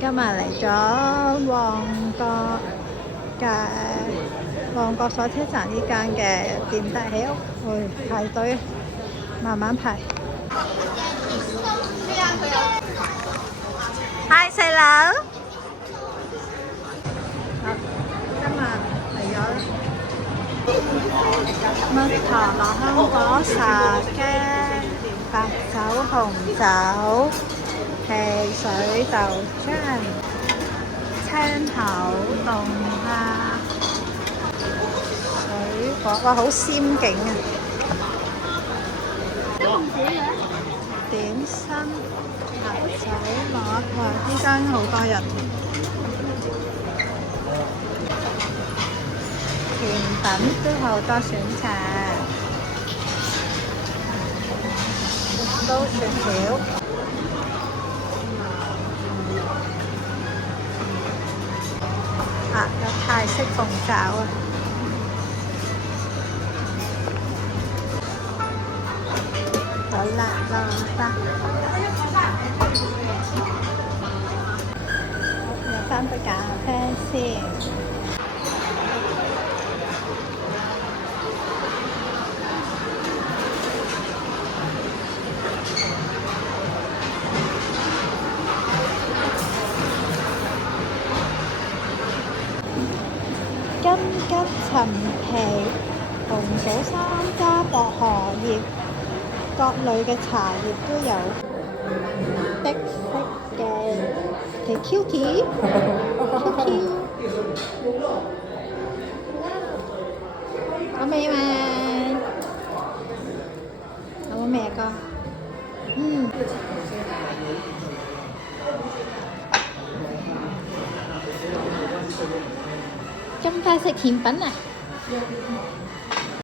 今日嚟咗旺角火車站呢間嘅點滴起屋，排隊慢慢排。Hi 細佬，今日嚟咗蜜糖落香果茶嘅白酒、紅酒、汽水、豆漿、青頭凍蝦、水果，哇！好鮮景啊！點心、牛仔螺，哇！呢間好多人。甜品都好多選擇，都雪條，有泰式鳳爪啊！好辣咯，飲返杯咖啡先。金桔、陳皮、紅棗、山楂、薄荷葉，各類嘅茶葉都有。的色嘅 Cutie，好味嘛？好味啊哥？咁快食甜品啊！